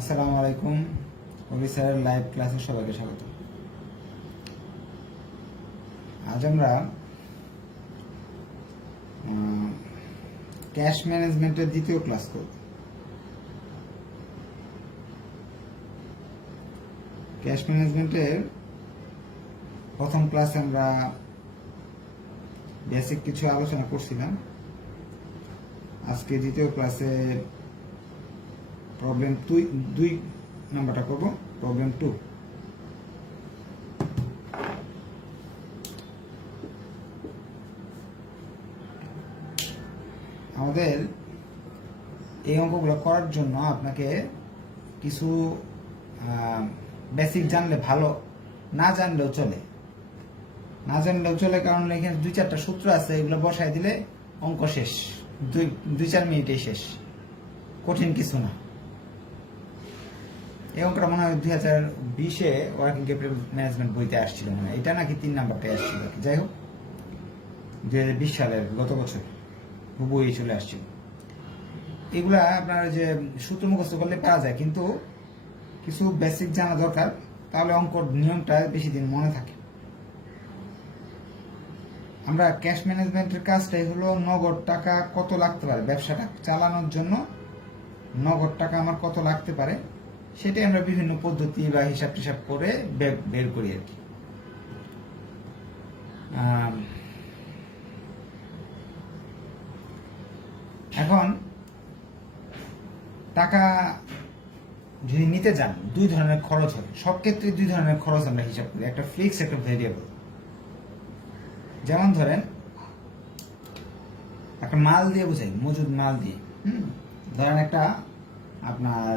আসসালামু আলাইকুম। কবি স্যারের লাইভ ক্লাসে সবাইকে স্বাগত। আজ আমরা ক্যাশ ম্যানেজমেন্টের দ্বিতীয় ক্লাস করব। ক্যাশ ম্যানেজমেন্টের প্রথম ক্লাসে আমরা বেসিক কিছু আলোচনা করছিলাম। আজকে দ্বিতীয় ক্লাসে প্রবলেম 2 নাম্বারটা করব, প্রবলেম 2। আমাদের এই অঙ্কগুলো করার জন্য আপনাকে কিছু বেসিক জানলে ভালো, না জানলেও চলে। কারণ এখানে 2-4টা সূত্র আছে, এগুলো বসায় দিলে অঙ্ক শেষ, 2-4 মিনিটেই শেষ, কঠিন কিছু না। এই অঙ্কটা মনে হয় 2020-এ ওয়ার্কিং ক্যাপিটাল ম্যানেজমেন্ট বইতে আসছিল, মনে হয় এটা নাকি 3 নাম্বার পেয়ে আসছিল। যাই হোক, 2020 সালের গত বছর বই চলে আসছিল। এগুলা আপনার যে সূত্র মুখস্থ করলে পাওয়া যায়, কিন্তু কিছু বেসিক জানা দরকার, তাহলে অঙ্কর নিয়মটা বেশি দিন মনে থাকে। আমরা ক্যাশ ম্যানেজমেন্টের কাজটাই হলো নগদ টাকা কত লাগতে পারে, ব্যবসাটা চালানোর জন্য নগদ টাকা আমার কত লাগতে পারে, সেটাই আমরা বিভিন্ন পদ্ধতি বা হিসাব টিসাব করে বের করি আর কি। এখন টাকা যদি নিতে যান, 2 ধরনের খরচ হয়, সব ক্ষেত্রে 2 ধরনের খরচ আমরা হিসাব করি, একটা ফিক্স, একটা ভেরিয়েবল। যেমন ধরেন একটা মাল দিয়ে বোঝাই, মজুদ মাল দিয়ে। ধরেন একটা আপনার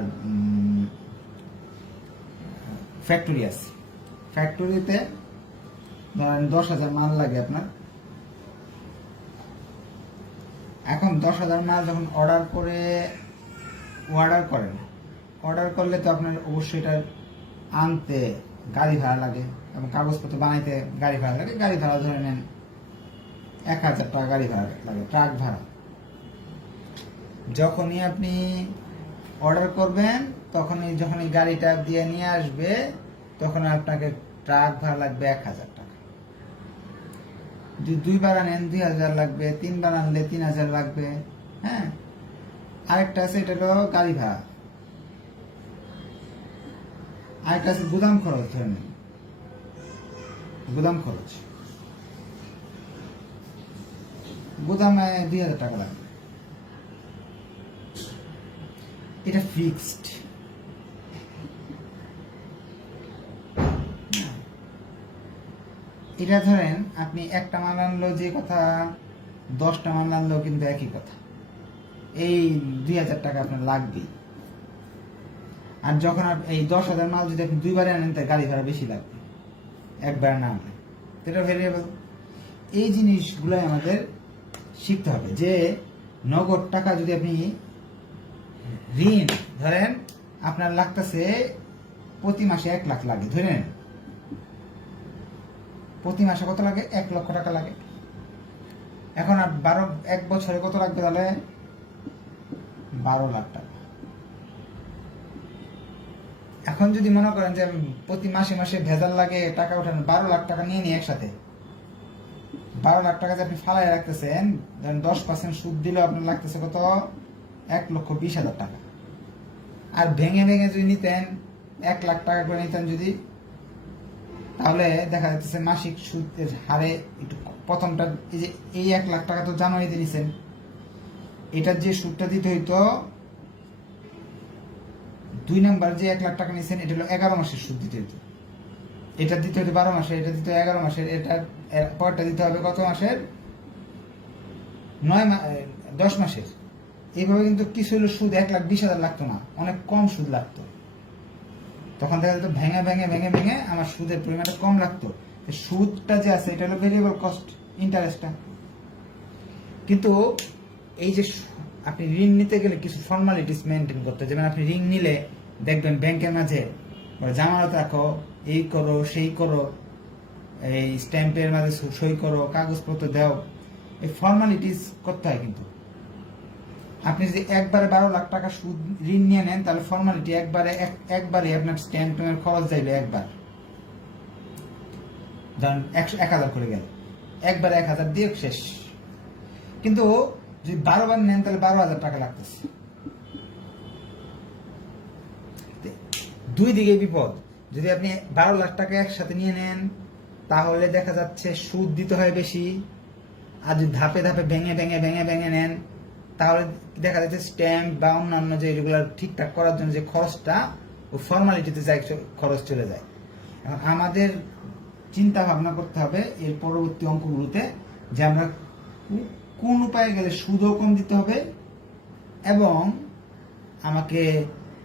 ফ্যাক্টরি আছে, ফ্যাক্টরিতে ধরেন 10,000 মাল লাগে আপনার। এখন 10,000 মাল যখন অর্ডার করলে তো আপনার অবশ্যই এটা আনতে গাড়ি ভাড়া লাগে এবং কাগজপত্র বানাইতে গাড়ি ভাড়া লাগে। গাড়ি ভাড়া ধরে নেন 1,000 টাকা গাড়ি ভাড়া লাগে, ট্রাক ভাড়া। যখনই আপনি অর্ডার করবেন, যখন এই গাড়িটা দিয়ে নিয়ে আসবে, তখন আপনাকে ট্রাক ভাড়া লাগবে 1,000 টাকা। যদি 2 বার আনেন 2,000 লাগবে, 3 বার আনলে 3,000 লাগবে। হ্যাঁ, আরেকটা আছে, এটা হলো গাড়ি ভাড়া। আরেকটা আছে গুদাম খরচ, ধরে নেন গুদাম খরচ, গুদামে 2,000 টাকা লাগবে। এটা ফিক্সড। এটা ধরেন আপনি একটা মাল আনলো যে কথা, 10টা মাল আনলেও কিন্তু একই কথা, এই 2,000 টাকা আপনার লাগবেই। আর যখন এই 10,000 মাল যদি আপনি 2 বারে আনেন, তার গাড়ি ভাড়া বেশি লাগবে একবার না আনলে। এটা ভেরিয়েবল। এই জিনিসগুলো আমাদের শিখতে হবে যে নগদ টাকা যদি আপনি ঋণ ধরেন আপনার লাগতেছে প্রতি মাসে 1 লাখ লাগে, ধরে নেন প্রতি মাসে কত লাগে, 1 লক্ষ টাকা লাগে। এখন আর 1 বছরে কত লাগবে, তাহলে 12 লাখ টাকা। এখন যদি মনে করেন যে প্রতি মাসে মাসে ভেজাল লাগে টাকা ওঠানো, 12 লাখ টাকা নিয়ে নিয়ে একসাথে 12 লাখ টাকা যে আপনি ফালাই রাখতেছেন, ধরেন 10% সুদ দিলে আপনার লাগতেছে কত, 1,20,000 টাকা। আর ভেঙে ভেঙে যদি নিতেন, 1 লাখ টাকা করে নিতেন যদি, তাহলে দেখা যাচ্ছে মাসিক সুদের হারে একটু প্রথমটা, এই যে এই 1 লাখ টাকা তো জানুয়ারিতে নিছেন, এটার যে সুদটা দিতে হইতো, 2 নাম্বার যে 1 লাখ টাকা নিছেন, এটা হলো 11 মাসের সুদ দিতে হইতো। এটা দিতে হইতো 12 মাসের, এটা দিতে 11 মাসের, এটা পরটা দিতে হবে কত মাসের, 10 মাসের। এইভাবে কিন্তু কিছু হলো সুদ 1,20,000 লাগতো না, অনেক কম সুদ লাগতো। তখন দেখা যেত ভেঙে ভেঙে ভেঙে ভেঙে আমার সুদের পরিমাণটা কম লাগতো। সুদটা যে আছে, এটা হলো ভেরিয়েবল কস্ট, ইন্টারেস্টটা। কিন্তু এই যে আপনি ঋণ নিতে গেলে কিছু ফর্মালিটিস মেনটেন করতে, যেমন আপনি ঋণ নিলে দেখবেন ব্যাংকের মাঝে জামানত রাখো, এই করো সেই করো, এই স্ট্যাম্পের মাঝে সই করো, কাগজপত্র দাও, এই ফর্মালিটিস করতে হয়। কিন্তু আপনি যদি একবারে 12 লাখ টাকা সুদ ঋণ নিয়ে নেন তাহলে ফর্মালিটি একবারে আপনার স্ট্যাম্পের খরচ যাইবে একবার, ধরেন 1,000 করে গেল, একবারে 1,000 দিয়ে শেষ। কিন্তু যদি 12 বার নেন তাহলে 12,000 টাকা লাগতেছে। দুই দিকে বিপদ। যদি আপনি 12 লাখ টাকা একসাথে নিয়ে নেন তাহলে দেখা যাচ্ছে সুদ দিতে হয় বেশি, আর যদি ধাপে ধাপে ভেঙে ভেঙে ভেঙে ভেঙে নেন তাহলে দেখা যাচ্ছে স্ট্যাম্প বা অন্যান্য যে রেগুলার ঠিকঠাক করার জন্য যে খরচটা ও ফর্মালিটিতে যাই খরচ চলে যায়। এখন আমাদের চিন্তা ভাবনা করতে হবে এর পরবর্তী অঙ্কগুলোতে যে আমরা কোন উপায়ে গেলে সুদও কম দিতে হবে এবং আমাকে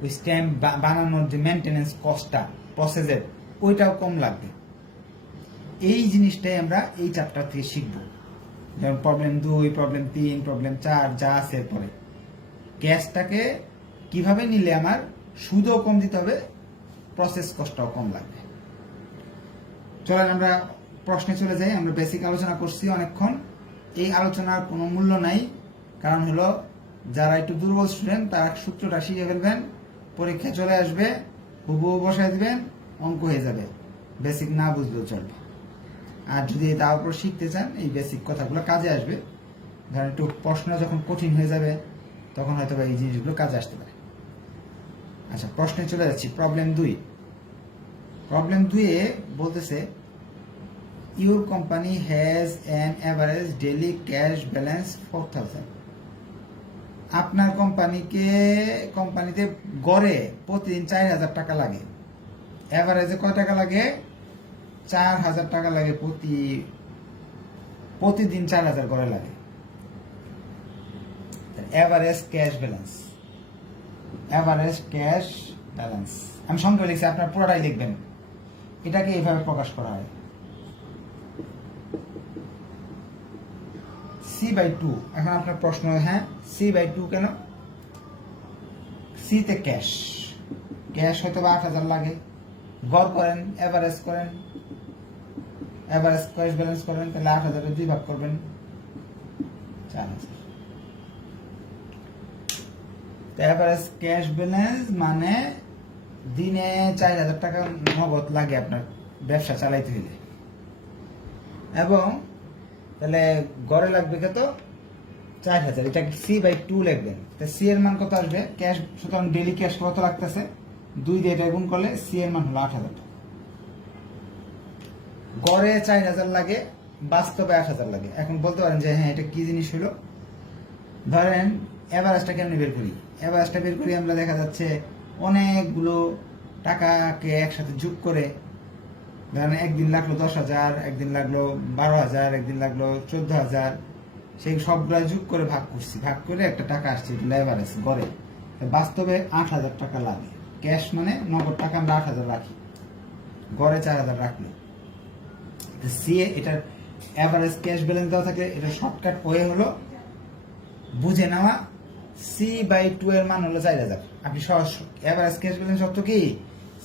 ওই স্ট্যাম্প বানানোর যে মেনটেনেন্স কস্টটা প্রসেসের ওইটাও কম লাগবে। এই জিনিসটাই আমরা এই চ্যাপ্টার থেকে শিখব। যেমন প্রবলেম 2, প্রবলেম 3, প্রবলেম 4 যা আছে এরপরে ক্যাশটাকে কিভাবে নিলে আমার সুদও কম দিতে হবে, প্রসেস কস্টটাও কম লাগবে। চলেন আমরা প্রশ্নে চলে যাই। আমরা বেসিক আলোচনা করছি অনেকক্ষণ, এই আলোচনার কোনো মূল্য নাই, কারণ হলো যারা একটু দুর্বল স্টুডেন্ট তারা সূত্রটা শিখে ফেলবেন, পরীক্ষা চলে আসবে, হুবহু বসায় দিবেন, অঙ্ক হয়ে যাবে, বেসিক না বুঝলেও চলবে। আর যদি তার উপর শিখতে চান এই বেসিক কথাগুলো কাজে আসবে, ধরেন একটু প্রশ্ন যখন কঠিন হয়ে যাবে তখন হয়তো এই জিনিসগুলো কাজে আসতে পারে। আচ্ছা, প্রশ্নে চলে যাচ্ছি। প্রবলেম 2। প্রবলেম 2 এ বলতেছে your company has an average daily cash balance 4,000। আপনার কোম্পানিতে গড়ে প্রতিদিন 4,000 টাকা লাগে। অ্যাভারেজে কয় টাকা লাগে? 4,000 টাকা লাগে, প্রতিদিন 4,000 গড়ে লাগে। Average cash balance, average cash balance আমি সংক্ষেপে লিখছি, আপনার পুরোটাই লিখবেন। এটাকে এইভাবে প্রকাশ করা হয় C/2। এখন আপনার প্রশ্ন, হ্যাঁ C/2 কেন? সিতে ক্যাশ হয়তো 8,000 লাগে, গড় করেন, এভারেজ করেন, এভারেজ ক্যাশ ব্যালেন্স করেন, তাহলে 8,000 2 ভাগ করবেন, 4,000। এভারেজ ক্যাশ ব্যালেন্স মানে দিনে 4,000 টাকা নগদ লাগে আপনার ব্যবসা চালাইতে হইলে, এবং তাহলে গড়ে লাগবে কত? 4,000। এটাকে C/2 লিখবেন। সি এর মান কত আসবে? ক্যাশ, সুতরাং ডেইলি ক্যাশ কত লাগতেছে? 2 দিয়ে এটা গুণ করলে সি এর মান হলো 8,000 টাকা। গড়ে 4,000 লাগে, বাস্তবে 8,000 লাগে। এখন বলতে পারেন যে হ্যাঁ এটা কি জিনিস হলো। ধরেন এভারেজটা কেমনি বের করি? এভারেজটা বের করি আমরা, দেখা যাচ্ছে অনেকগুলো টাকাকে একসাথে যোগ করে, ধরেন একদিন লাগলো 10,000, একদিন লাগলো 12,000, একদিন লাগলো 14,000, সেই সবগুলা যোগ করে ভাগ করছি, ভাগ করে একটা টাকা আসছে, এটা এভারেজ গড়ে। বাস্তবে 8,000 টাকা লাগে। ক্যাশ মানে নগদ টাকা আমরা 8,000 রাখি, গড়ে 4,000 রাখলো। সিএ এটার এভারেজ ক্যাশ ব্যালেন্স দেওয়া থাকে, এটা শর্টকাট ওয়ে হলো বুঝে নেওয়া। C/2 এর মান হলো 4,000। আপনি সহজ এভারেজ ক্যাশ ব্যালেন্স অর্থ কি?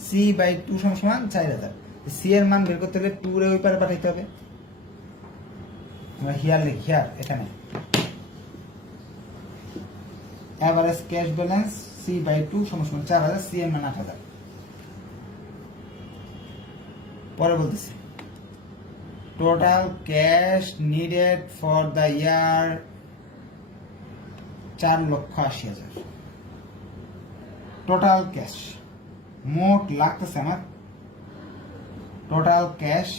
C/2 সমান 4,000। সি এর মান বের করতে হলে 2 এর ওই পারে পাঠাইতে হবে। আমরা হিয়ার লিখি, হিয়ার এখানে এভারেজ ক্যাশ ব্যালেন্স C/2 সমান 4,000, সি এর মান 8,000। পরে বলতেছি total cash needed for the year 4,80,000। Total cash, মোট লাগতেছে আমার, টোটাল ক্যাশ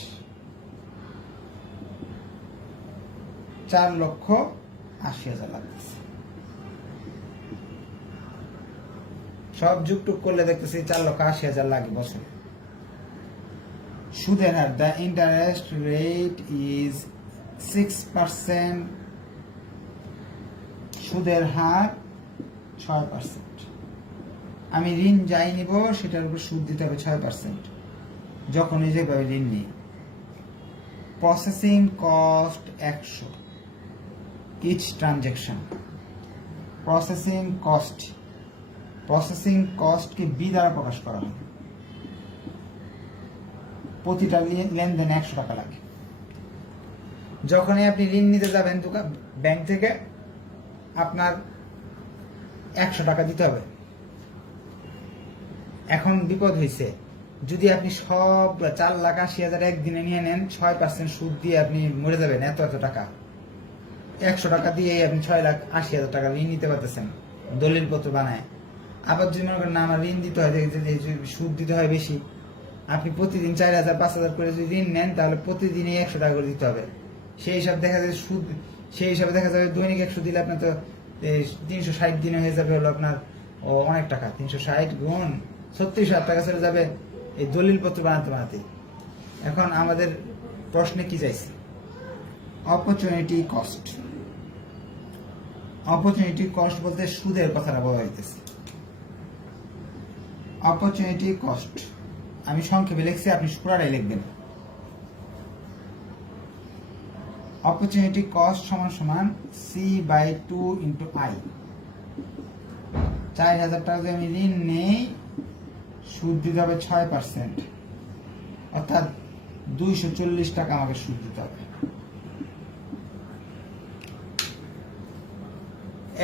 4,80,000 লাগতেছে। সব যুগটুক করলে দেখতেছি 4,80,000 লাগে বছরে। সুদের হার, দ্য ইন্টারেস্ট রেট ইজ 6%। সুদের হার 6%। আমি ঋণ যাই নিব সেটার উপর সুদ দিতে হবে 6% যখন এই যেভাবে ঋণ নিই। Processing cost 100 each transaction. Processing কস্টকে বি দ্বারা প্রকাশ করা হয়। প্রতিটা লেনদেনে 100 টাকা লাগে। যখনই আপনি ঋণ নিতে যাবেন ব্যাংক থেকে, আপনার 100 টাকা দিতে হবে। এখন বিপদ হয়েছে, যদি আপনি সব 4,80,000 একদিনে নিয়ে নেন, 6% সুদ দিয়ে আপনি মরে যাবেন। এত টাকা 100 টাকা দিয়ে আপনি 6,80,000 টাকা ঋণ নিতে পারতেছেন দলিল পত্র বানায়। আবার যদি মনে করেন না আমার ঋণ দিতে হয়, সুদ দিতে হয় বেশি, আপনি প্রতিদিন 4,000 5,000 করে যদি ঋণ নেন, তাহলে প্রতিদিনই 100 টাকা করে দিতে হবে। সেই হিসাবে দেখা যাবে সুদ, সেই হিসাবে দেখা যাবে দৈনিক 100 দিলে আপনার তো 360 দিনে হয়ে যাবে হলো আপনার অনেক টাকা। 360 গুণ 36,000 টাকা চলে যাবে এই দলিল পত্র বানাতে বানাতে। এখন আমাদের প্রশ্নে কি চাইছি? Opportunity cost. অপরচুনিটি কস্ট বলতে সুদের কথাটা বলা হইতেছে। অপরচুনিটি কস্ট আমি সংক্ষেপে লিখছি, আপনি পুরাটাই লিখবেন। অপরচুনিটি কস্ট সমান সমান C/2 × I। 4,000 টাকা যদি আমি ঋণ নেই, সুদ দিতে হবে 6%, অর্থাৎ 240 টাকা আমাকে সুদ দিতে হবে।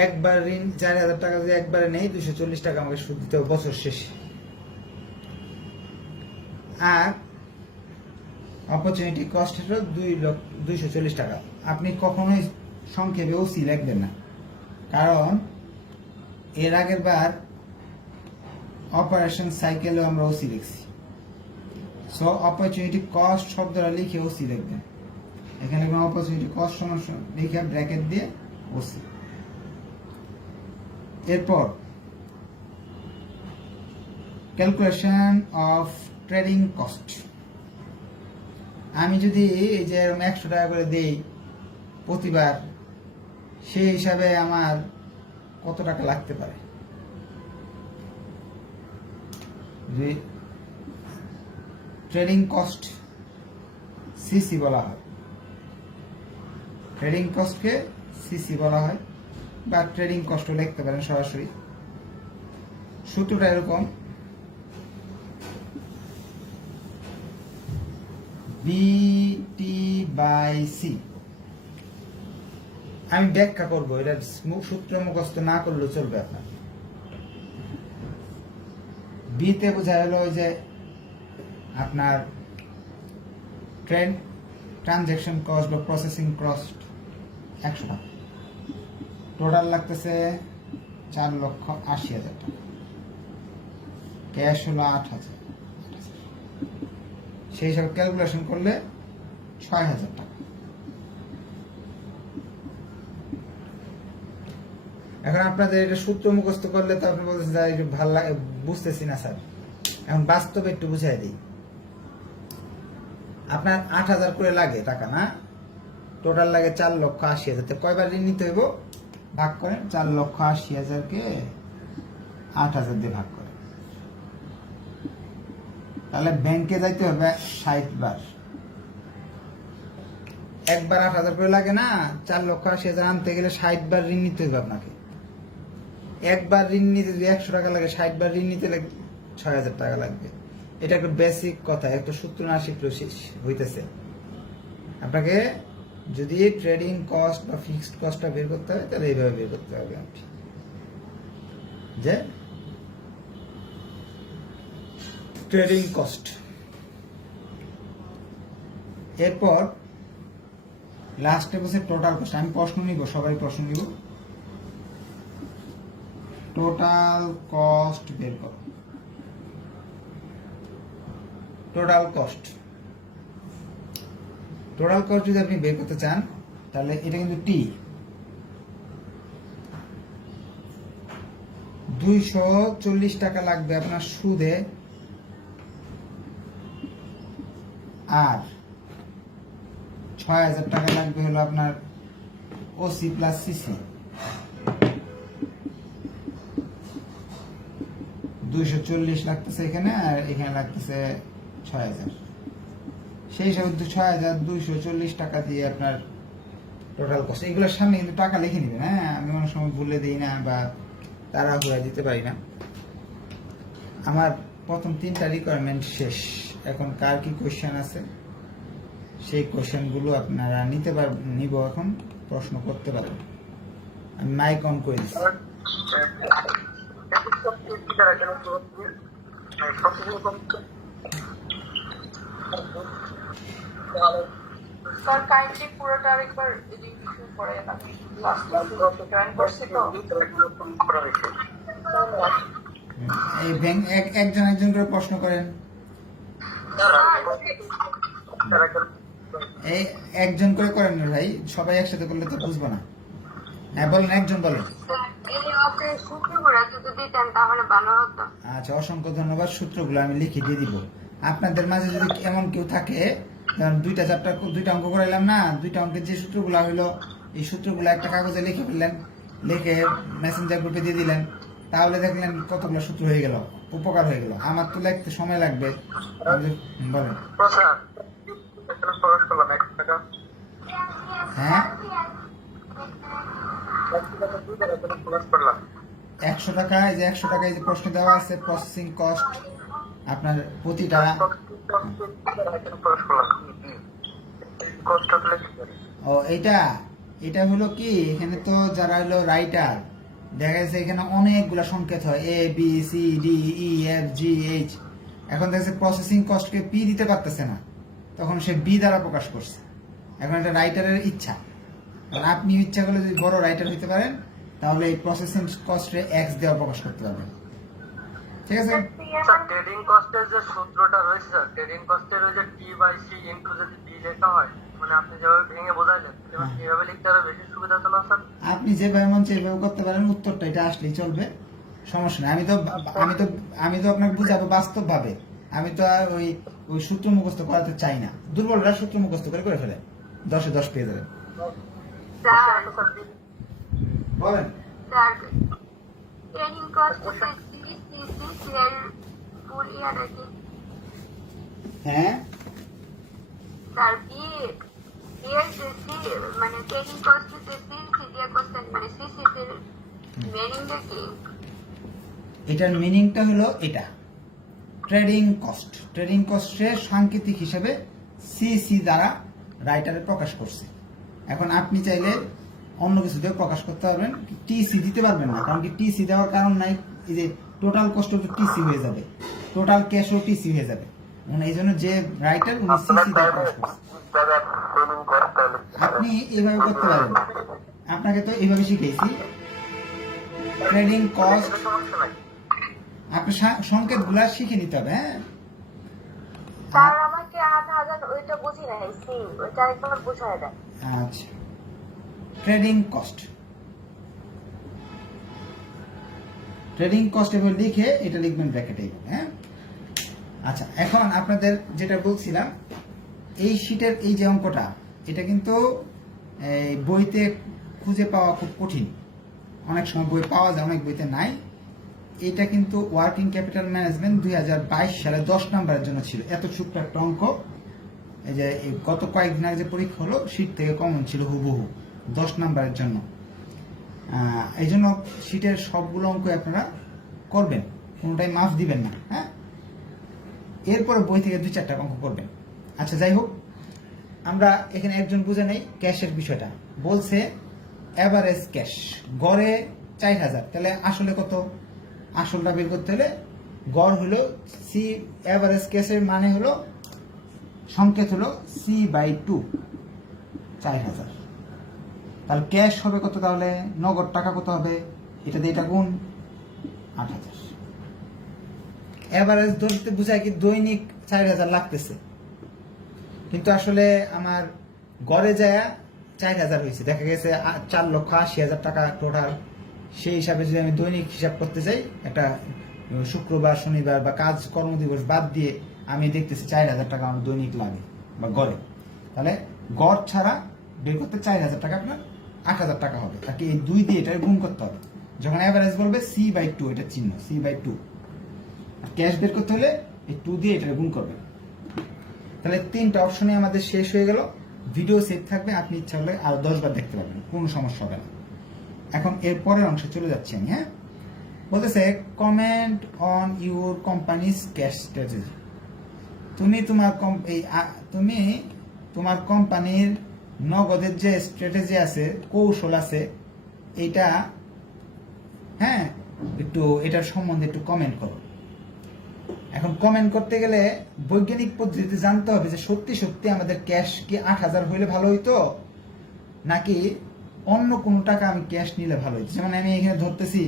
একবার ঋণ 4,000 টাকা যদি একবারে নেই, 240 টাকা আমাকে সুদ দিতে হবে বছর শেষে। আর অপরচুনিটি কস্ট হলো 240 টাকা। আপনি কখনোই সংক্ষেপে ওসি লিখবেন না, কারণ এর আগের বার অপারেশন সাইকেলেও আমরা ওসি লিখছি। সো অপরচুনিটি কস্ট শব্দটা লিখে ওসি লিখবেন। এখানে অপরচুনিটি কস্ট সমান লিখে ব্র্যাকেট দিয়ে ওসি। এরপর ক্যালকুলেশন অফ ট্রেডিং কস্ট। আমি যদি এই যে 100 টাকা করে দেই প্রতিবার, সেই হিসাবে আমার কত টাকা লাগতে পারে? ট্রেডিং কস্ট সিসি বলা হয়। ট্রেডিং কস্টকে সিসি বলা হয়, বা ট্রেডিং কস্টও লিখতে পারেন সরাসরি। সূত্রটা এরকম: BT/C। আমি ব্যাখ্যা করবো, এটা সূত্র মুখস্থ না করলেও চলবে আপনার। বিতে বোঝা হলো ওই যে আপনার ট্রানজ্যাকশন কস্ট বা প্রসেসিং কস্ট 100 টাকা, টোটাল লাগতেছে 4,80,000 টাকা, ক্যাশ হলো 8,000। সেই হিসাবে ক্যালকুলেশন করলে 6,000 টাকা। এখন আপনাদের এটা সূত্র মুখস্থ করলে তো আপনি বলতেছেন যে একটু ভালো লাগে, বুঝতেছি না স্যার। এখন বাস্তবে একটু বুঝাই দিই। আপনার 8,000 করে লাগে টাকা না, টোটাল লাগে 4,80,000। তো কয়বার ঋণ নিতে হইব? ভাগ করেন, 4,80,000-কে 8,000 দিয়ে ভাগ করেন। তাহলে ব্যাংকে যাইতে হবে 60 বার। একবার 8,000 করে লাগে না, 4,80,000 আনতে গেলে 60 বার ঋণ নিতে হবে আপনাকে। একবার ঋণ নিতে যদি 100 টাকা লাগে, 60 বার ঋণ নিতে 6,000 টাকা লাগবে। এটা একটা বেসিক কথা, একটা সূত্র না শিখলেও হইতেছে। আপনাকে যদি ট্রেডিং কস্ট বা ফিক্সড কস্টটা বের করতে হয়, তাহলে এইভাবে বের করতে হবে আপনি, যে ট্রেডিং কস্ট। এরপর লাস্টে বসে টোটাল কস্ট। আমি প্রশ্ন নিব, সবাই প্রশ্ন নিব। টোটাল কস্ট বের করো। টোটাল কস্ট, টোটাল কস্ট যদি আপনি বের করতে চান, তাহলে এটা কিন্তু টি। 240 টাকা লাগবে আপনার সুদে, আর 6,000 টাকা লাগবে হলো আপনার ওসি প্লাস সিসি। 240 লাগতেছে এখানে, আর এখানে লাগতেছে 6,000। সেই হিসাবে 6,240 টাকা দিয়ে আপনার টোটাল কস্ট। এগুলোর সামনে কিন্তু টাকা লিখে নেবেন। হ্যাঁ, আমি অনেক সময় ভুলে দিই না, বা তারা ঘুরে দিতে পারি না। আমার প্রথম 3টা রিকোয়ারমেন্ট শেষ। এখন কার কি কোয়েশ্চেন আছে, সেই কোয়েশ্চেনগুলো আপনারা নিব, এখন প্রশ্ন করতে পারেন। আমি মাইক অন করে দিচ্ছি। স্যার কাইন্ডলি পুরোটা আরেকবার রিভিউ করে আমি লাস্ট জয়েন করছি তো এই ব্যাংক একজন একজন করে প্রশ্ন করেন। এই একজন করে করেন না ভাই, সবাই একসাথে করলে তো বুঝবো না। হ্যাঁ বলেন, একজন বলেন। আচ্ছা, অসংখ্য ধন্যবাদ। সূত্রগুলো আমি লিখে দিয়ে দিব। আপনাদের মাঝে যদি এমন কেউ থাকে, ধরেন দুইটা অঙ্ক করাইলাম না, দুইটা অঙ্কের যে সূত্রগুলো হইলো, এই সূত্রগুলো একটা কাগজে লিখে ফেললেন, লিখে মেসেঞ্জার গ্রুপে দিয়ে দিলেন, তাহলে দেখলেন কতগুলো সূত্র হয়ে গেল, উপকার হয়ে গেল। আমার তো লিখতে সময় লাগবে। বলেন। হ্যাঁ, 100 টাকা। এই যে 100 টাকা, এই যে প্রশ্ন দেওয়া আছে, প্রসেসিং কস্ট আপনার প্রতিটা। ও এটা হলো কি, এখানে তো যারা হলো রাইটার, দেখা যাচ্ছে এখানে অনেকগুলা সংকেত হয়, A B C D E F G H. এখন দেখছে প্রসেসিং কস্টকে পি দিতে পারতেছে না, তখন সে বি দ্বারা প্রকাশ করছে। এখন এটা রাইটারের ইচ্ছা, কারণ আপনি ইচ্ছা করলে যদি বড় রাইটার হইতে পারেন, তাহলে এই প্রসেসিং কস্টে এক্স দেওয়া প্রকাশ করতে পারবেন। ঠিক আছে? ট্রেডিং কস্টের যে সূত্রটা রয়েছে স্যার, ট্রেডিং কস্টের ওই যে টি বাই সি ইনটু যদি ডি লেখা হয়, মানে আপনি যেভাবে ভেঙে বোঝাইলেন, এভাবে লিখতে আরো বেশি সুবিধা হতো না স্যার? আপনি যেভাবে মন সেভাবে করতে পারেন, উত্তরটা এটা আসলেই চলবে, সমস্যা নেই। আমি তো আপনাকে বুঝাবো বাস্তব ভাবে। আমি তো আর ওই সূত্র মুখস্থ করাতে চাই না। দুর্বলরা সূত্র মুখস্থ করে ফেলে, 10-এ 10 পেয়ে যাবে। বলেন। হ্যাঁ, এটার মিনিংটা হলো এটা, ট্রেডিং কস্ট। ট্রেডিং কস্টের সাংকেতিক হিসেবে সিসি দ্বারা রাইটারে প্রকাশ করছে। এখন আপনি চাইলে অন্য কিছু দিয়ে প্রকাশ করতে পারবেন, টিসি দিতে পারবেন না। কারণ কি, টিসি দেওয়ার কারণ নাই, এই যে টোটাল কস্ট টিসি হয়ে যাবে, টোটাল ক্যাশও টিসি হয়ে যাবে। মানে এই জন্য যে রাইটার উনি সিসি দিয়ে প্রকাশ করছে। আপনি এভাবে করতে পারেন, আপনাকে তো এইভাবে শিখেছি। ট্রেডিং কস্ট আপনি সংকেত গুলা শিখে নিতে হবে। হ্যাঁ স্যার, আমাকে 8,000 ওইটা বুঝি নাই, সি ওইটা একবার বুঝায় দেন। আচ্ছা, ট্রেডিং কস্ট এবার লিখে এটা লিখবেন ব্র্যাকেটে। হ্যাঁ, আচ্ছা, এখন আপনাদের যেটা বলছিলাম, এই শীটের এই যে অঙ্কটা, এটা কিন্তু বইতে খুঁজে পাওয়া খুব কঠিন। অনেক সময় বই পাওয়া যায়, অনেক বইতে নাই। এটা কিন্তু ওয়ার্কিং ক্যাপিটাল ম্যানেজমেন্ট 2022 সালে 10 নম্বরের জন্য ছিল। এত ছোট্ট একটা অঙ্ক, এই যে গত কয়েকদিন আগে যে পরীক্ষা হলো, শীট থেকে কমন ছিল হুবহু 10 নম্বরের জন্য। এই জন্য শীটের সবগুলো অঙ্ক আপনারা করবেন, কোনোটাই মাফ দিবেন না। হ্যাঁ, এরপরে বই থেকে 2-4টা অঙ্ক করবেন। আচ্ছা, যাই হোক, আমরা এখানে একজন বুঝে নেই ক্যাশের বিষয়টা। বলছে এভারেজ ক্যাশ গড়ে 4,000, তাহলে আসলে কত? আসলটা বের করতে হলে গড় হলো সি, এভারেজ ক্যাশের মানে হলো সংকেত হলো C/2, 4,000। তাহলে ক্যাশ হবে কত? তাহলে নগদ টাকা কত হবে? এটা দিয়ে এটা গুণ 8,000। এভারেজ ধরতে বোঝায় কি দৈনিক 4,000 লাগতেছে, কিন্তু আসলে আমার গড়ে যায় 4,000 হয়েছে, দেখা গেছে 4,80,000 টাকা টোটাল। সেই হিসাবে যদি আমি দৈনিক হিসাব করতে চাই, একটা শুক্রবার শনিবার বা কাজ কর্মদিবস বাদ দিয়ে আমি দেখতেছি 4,000 টাকা আমার দৈনিক লাগে বা গড়ে, তাহলে গড় ছাড়া বের করতে 4,000 টাকা আপনার 8,000 টাকা হবে। আর কি, এই 2 দিয়ে এটা গুণ করতে হবে। যখন অ্যাভারেজ বলবে C/2, এটা চিহ্ন C/2। আর ক্যাশ বের করতে হলে এই 2 দিয়ে এটা গুণ করবে। তাহলে 3টা অপশনে আমাদের শেষ হয়ে গেল। ভিডিও সেভ থাকবে, আপনি ইচ্ছা হলে আরো 10 বার দেখতে পারবেন, কোনো সমস্যা হবে না। এখন এর পরের অংশে চলে যাচ্ছি আমি। হ্যাঁ, বলতেছে comment on your companies cash strategy. তুমি তোমার কোম্পানির নগদের যে স্ট্র্যাটেজি আছে, কৌশল আছে, এটা হ্যাঁ, একটু এটার সম্বন্ধে একটু কমেন্ট করো। এখন কমেন্ট করতে গেলে বৈজ্ঞানিক পদ্ধতিতে জানতে হবে যে সত্যি সত্যি আমাদের ক্যাশ কি 8,000 হইলে ভালো হইতো, নাকি অন্য কোনো টাকা আমি ক্যাশ নিলে ভালো হইতো। যেমন আমি এখানে ধরতেছি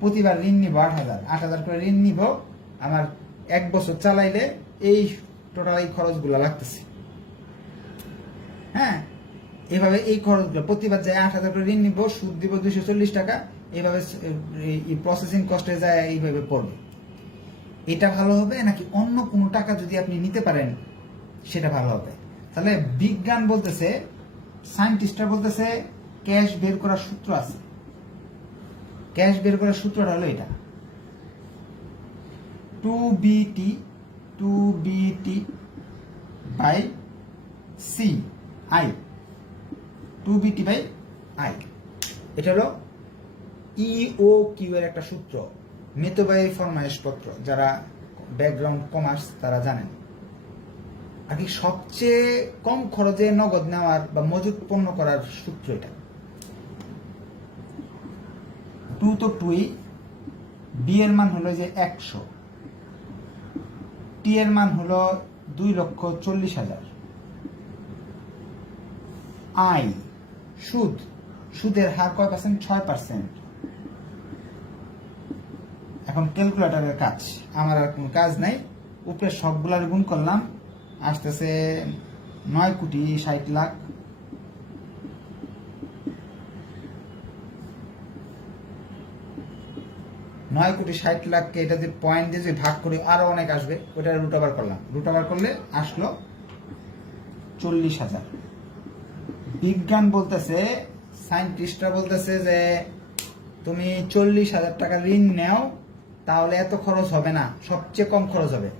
প্রতিবার ঋণ নিব 8,000 করে ঋণ নিব, আমার 1 বছর চালাইলে এই টোটাল এই খরচগুলো লাগতেছে। হ্যাঁ, এভাবে এই খরচগুলো প্রতিবার যায় 8,000 করে ঋণ নিব, সুদ দিব 240 টাকা, এইভাবে প্রসেসিং কস্টে যায় এইভাবে পড়বে। এটা ভালো হবে নাকি অন্য কোনো টাকা যদি আপনি নিতে পারেন সেটা ভালো হবে? তাহলে বিজ্ঞান বলতেছে, সায়েন্টিস্টরা বলতেছে ক্যাশ বের করার সূত্র আছে। ক্যাশ বের করার সূত্রটা হলো এটা, 2BT by C I, 2BT by I. এটা হলো EOQ এর একটা সূত্র, মিতব্যয়ী ফরমায়েশপত্র। যারা ব্যাকগ্রাউন্ড কমার্স তারা জানেন আর কি, সবচেয়ে কম খরচে নগদ নেওয়ার বা মজুত পণ্য করার সূত্র এটা। 2 তো 2ই, বি এর মান হলো যে 100, টি এর মান হলো 2,40,000, আই সুদ, সুদের হার কয় পার্সেন্ট? 6%। এখন ক্যালকুলেটরের কাজ, আমার আর কোনো কাজ নাই, উপরে সবগুলার গুণ করলাম, আসতেছে 9,60,00,000। $9,60,00,000-কে এটা যদি পয়েন্ট দিয়ে যদি ভাগ করি আরো অনেক আসবে, ওটা রুট ওভার করলাম, রুট ওভার করলে আসলো 40,000। বিজ্ঞান বলতেছে, সায়েন্টিস্টরা বলতেছে যে তুমি 40,000 টাকা ঋণ নেও, তাহলে এত খরচ হবে না, সবচেয়ে কম খরচ হবে।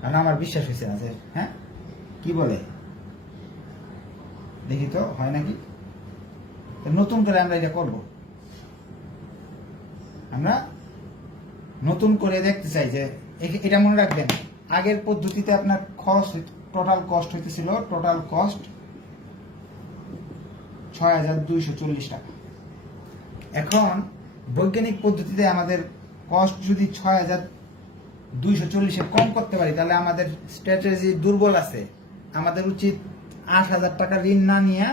কারণ আমার বিশ্বাস হয়েছে না যে, হ্যাঁ কি বলে দেখি তো হয় নাকি। নতুন করে আমরা এটা করব, আমরা নতুন করে দেখতে চাই যে এটা মনে রাখবেন, আগের পদ্ধতিতে আপনার খরচ টোটাল কস্ট হইতেছিল, টোটাল কস্ট 6,240 টাকা। এখন বৈজ্ঞানিক পদ্ধতিতে আমাদের কস্ট যদি 6,240 কম করতে পারি, তাহলে আমাদের স্ট্র্যাটেজি দুর্বল আছে। আমাদের উচিত 8,000 টাকা ঋণ না নিয়ে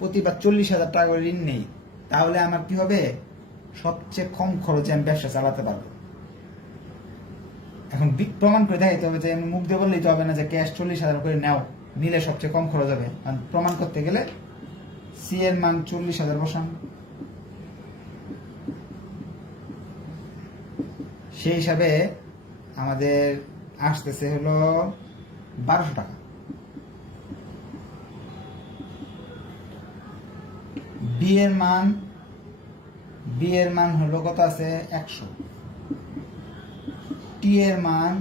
প্রতিবার 40,000 টাকা করে ঋণ নেই, তাহলে আমার কি হবে, সবচেয়ে কম খরচে আমি ব্যবসা চালাতে পারবো। এখন প্রমাণ করে দেখাইতে হবে যে আমি মুখ দিয়ে বললেই তো হবে না যে ক্যাশ 40,000 করে নেও, নিলে সবচেয়ে কম খরচ হবে। কারণ প্রমাণ করতে গেলে সি এর মান 40,000 বসান, সেই হিসাবে আমাদের আসতেছে হলো 1200 টাকা। বি এর মান হলো কত আছে? 100। টি এর মান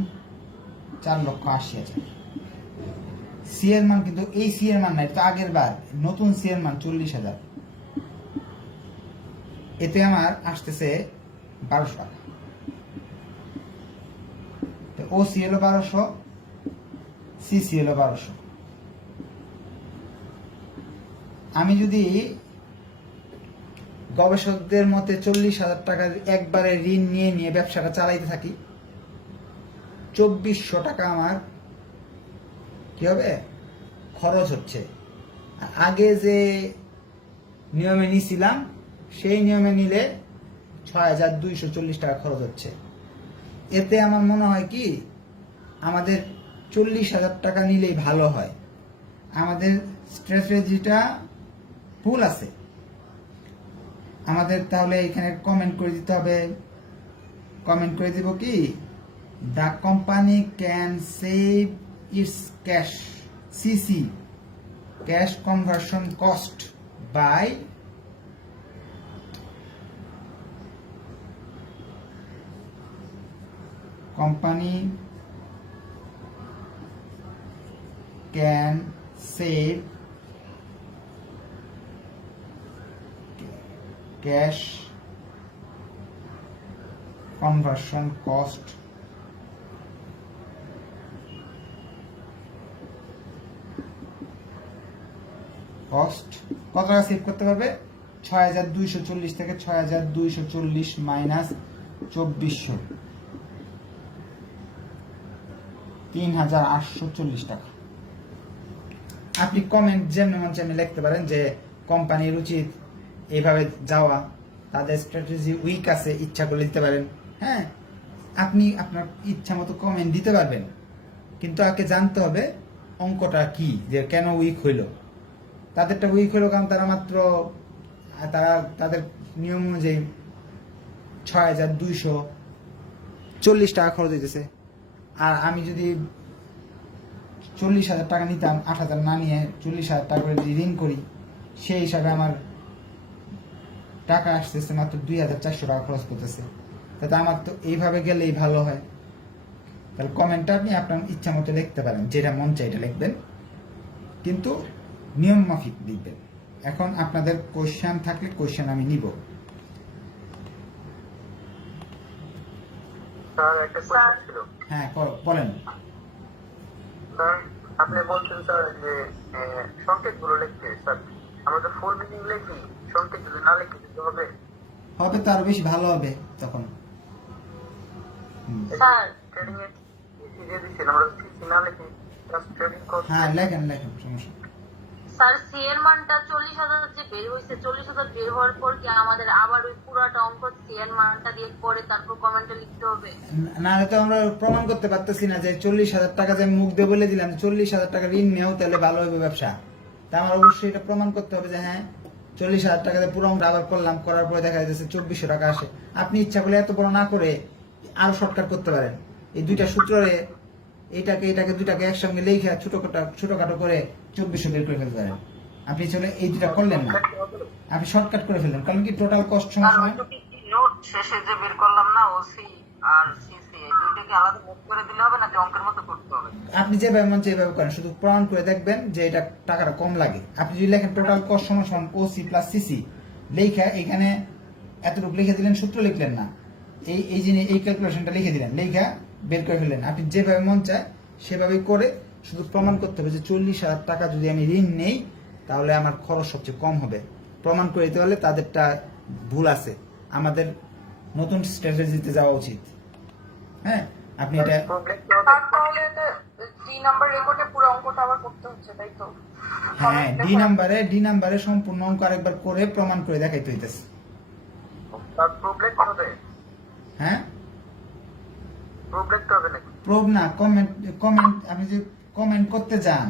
4,80,000। সি এর মান, কিন্তু এই সি এর মান নাই, তো আগের বার নতুন সি এর মান 40,000। এতে আমার আসতেছে 1200 টাকা। ও সি হলো 1200, সি হলো 1200। আমি যদি গবেষকদের মতে 40,000 টাকার একবারে ঋণ নিয়ে ব্যবসাটা চালাইতে থাকি, 2,400 টাকা আমার কি হবে, খরচ হচ্ছে। আগে যে নিয়মে নিছিলাম সেই নিয়মে নিলে 6,240 টাকা খরচ হচ্ছে। এতে আমার মনে হয় কি, আমাদের 40,000 টাকা নিলেই ভালো হয়। আমাদের স্ট্র্যাটেজিটা ভুল আছে। আমাদের তাহলে এখানে কমেন্ট করে দিতে হবে, কমেন্ট করে দিব কি, the company can save its cash CC cash conversion cost by company can save cash conversion cost কত টাকা সেভ করতে পারবে? 6240 থেকে 6240 মাইনাস 2400, 3840 টাকা। আপনি কমেন্ট যেমন মন চাইলে লিখতে পারেন যে কোম্পানির উচিত এইভাবে যাওয়া, তাদের স্ট্র্যাটেজি উইক আছে, ইচ্ছা করে দিতে পারেন। হ্যাঁ, আপনি আপনার ইচ্ছা মতো কমেন্ট দিতে পারবেন, কিন্তু আগে জানতে হবে অঙ্কটা কি, যে কেন উইক হইল। তাদেরটা উইক হইল কারণ তাদের নিয়ম অনুযায়ী 6240 টাকা খরচ হইতেছে। আর আমি যদি 40,000 টাকা নিতাম, 8,000 না নিয়ে 40,000 টাকা করে যদি ঋণ করি, সেই হিসাবে আমার টাকা আসতেছে মাত্র 2,400 টাকা খরচ করতেছে। তাতে আমার তো এইভাবে গেলেই ভালো হয়। তাহলে কমেন্টটা আপনি আপনার ইচ্ছা মতো লিখতে পারেন, যেটা মন চাই এটা লিখবেন, কিন্তু নিয়ম মাফিক লিখবেন। এখন আপনাদের কোশ্চেন থাকলে কোশ্চেন আমি নিব। স্যার একটা কোশ্চেন ছিল। হ্যাঁ, বলেন। স্যার আপনি বলছেন স্যার যে সংকেতগুলো লিখতে, স্যার আমরা তো ফুল মিনিং লিখি, সংকেত যদি না লিখে দিতে হবে তো আরো বেশি ভালো হবে তখন। স্যার ট্রেডিং এ সিসি দিয়ে দিচ্ছেন, আমরা সিসি না লিখে ট্রেডিং কস্ট। হ্যাঁ, লেখেন সমস্যা। স্যার সি এর মানটা 40,000 যে বের হয়েছে, 40,000 বের হওয়ার পর কি আমাদের আবার ওই পুরাটা অঙ্ক সি এর মানটা দিয়ে পরে তারপর কমেন্টে লিখতে হবে? না, তো আমরা প্রমাণ করতে পারতেছি না যে 40,000 টাকা যে মুখ দিয়ে বলে দিলাম 40,000 টাকা ঋণ নেও তাহলে ভালো হবে ব্যবসা। তা আমার অবশ্যই এটা প্রমাণ করতে হবে যে হ্যাঁ 40,000 টাকা দিয়ে পুরো অঙ্কটা আবার করলাম, করার পরে দেখা যাচ্ছে 2,400 টাকা আসে। আপনি ইচ্ছা করলে এত বড় না করে আরো শর্টকাট করতে পারেন। এই দুইটা সূত্রে এটাকে দুইটাকে একসঙ্গে লিখে ছোটখাটো করে 2,400 বের করে ফেলতে পারেন। আপনি চলে এই দুটা করলেন না, আপনি শর্টকাট করে ফেললেন, কারণ কি টোটাল কস্ট সময় নোট শেষে যে বের করলাম না ওসি আর সিসি, এই দুইটাকে আলাদা নোট করে দিলে হবে নাকি অঙ্কের মতো করতে হবে? আপনি যেভাবে মন চায় এভাবে করেন, শুধু প্রমাণ করে দেখবেন যে এটা টাকাটা কম লাগে। আপনি যদি লেখেন টোটাল কস্ট সমান ওসি প্লাস সিসি, লেখা এখানে এতটুকু লিখে দিলেন, সূত্র লিখলেন না, এই জিনিস এই ক্যালকুলেশনটা লিখে দিলেন, লেখা বের করে ফেললেন। আপনি যেভাবে মন চায় সেভাবেই করে শুধু প্রমাণ করতে হবে যে 40,000 টাকা যদি আমি ঋণ নেই তাহলে আমার খরচ সবচেয়ে কম হবে। প্রমাণ করে দিতে পারলে তাদেরটা ভুল আছে, আমাদের নতুন স্ট্র্যাটেজিতে যাওয়া উচিত। হ্যাঁ, আপনি এটা তাহলে এটা ডি নাম্বার রেকর্ডে পুরো অঙ্কটা আবার করতে হচ্ছে, তাই তো? হ্যাঁ, ডি নাম্বারে সম্পূর্ণ অঙ্ক আরেকবার করে প্রমাণ করে দেখাইতে হইতেছে। তার প্রবলেম হবে? হ্যাঁ, প্রবলেম হবে নাকি? প্রুফ না, কমেন্ট আপনি যে কমেন্ট করতে যান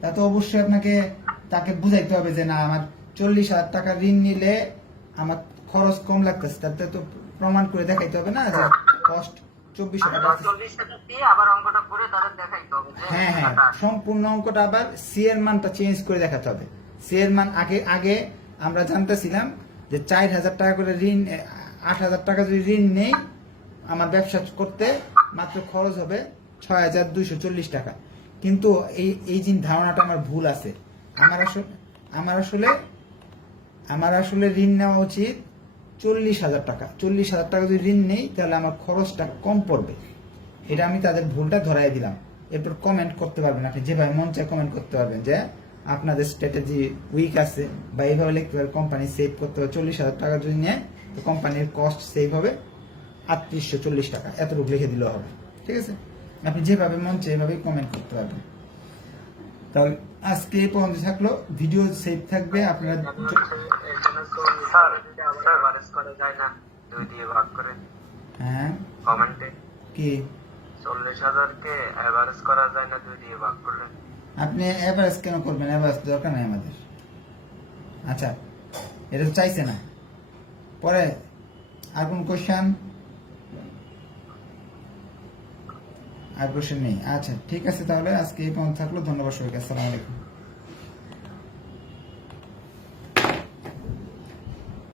তা তো অবশ্যই আপনাকে তাকে বুঝাইতে হবে যে না আমার 40,000 টাকা ঋণ নিলে আমার খরচ কম লাগতেছে, তাতে তো প্রমাণ করে দেখাইতে হবে না যে কস্ট 2,400 টাকা। 40,000 দিয়ে আবার অঙ্কটা করে তাদের দেখাইতে হবে যে হ্যাঁ, সম্পূর্ণ অঙ্কটা আবার সি এর মানটা চেঞ্জ করে দেখাতে হবে। সি এর মান আগে আমরা জানতেছিলাম যে 4,000 টাকা করে ঋণ, 8,000 টাকা যদি ঋণ নেই আমার ব্যবসা করতে মাত্র খরচ হবে 6,240 টাকা। কিন্তু এই যে ধারণাটা আমার ভুল আছে। আমার আসলে ঋণ নেওয়া উচিত 40,000 টাকা। 40,000 টাকা যদি ঋণ নেই তাহলে আমার খরচটা কম পড়বে। এটা আমি তাদের ভুলটা ধরাই দিলাম। এরপর কমেন্ট করতে পারবেন, আপনি যেভাবে মন চায় কমেন্ট করতে পারবেন যে আপনাদের স্ট্র্যাটেজি উইক আছে, বা এইভাবে লিখতে পারবেন কোম্পানি সেভ করতে হবে 40,000 টাকা যদি নেয় তো কোম্পানির কস্ট সেভ হবে 3840 টাকা, এতটুকু লিখে দিলেও হবে। ঠিক আছে, আপনি যেভাবে মন চায় এভাবেই কমেন্ট করতে পারবেন। তাহলে আজকে এই পর্যন্ত থাকলো, ভিডিও সেভ থাকবে। আপনারা হ্যাঁ কমেন্টে কি 40,000 কে এভারেজ করা যায় না 2 দিয়ে ভাগ করলে? আপনি এভারেজ কেন করবেন? এভারেজ দরকার নাই আমাদের। আচ্ছা, এটা তো চাইছে না। পরে আর কোন কোশ্চেন? আর কোশ্চেন নেই। আচ্ছা, ঠিক আছে, তাহলে আজকে এই পর্যন্ত থাকলো। ধন্যবাদ সবাইকে। আসসালামু আলাইকুম।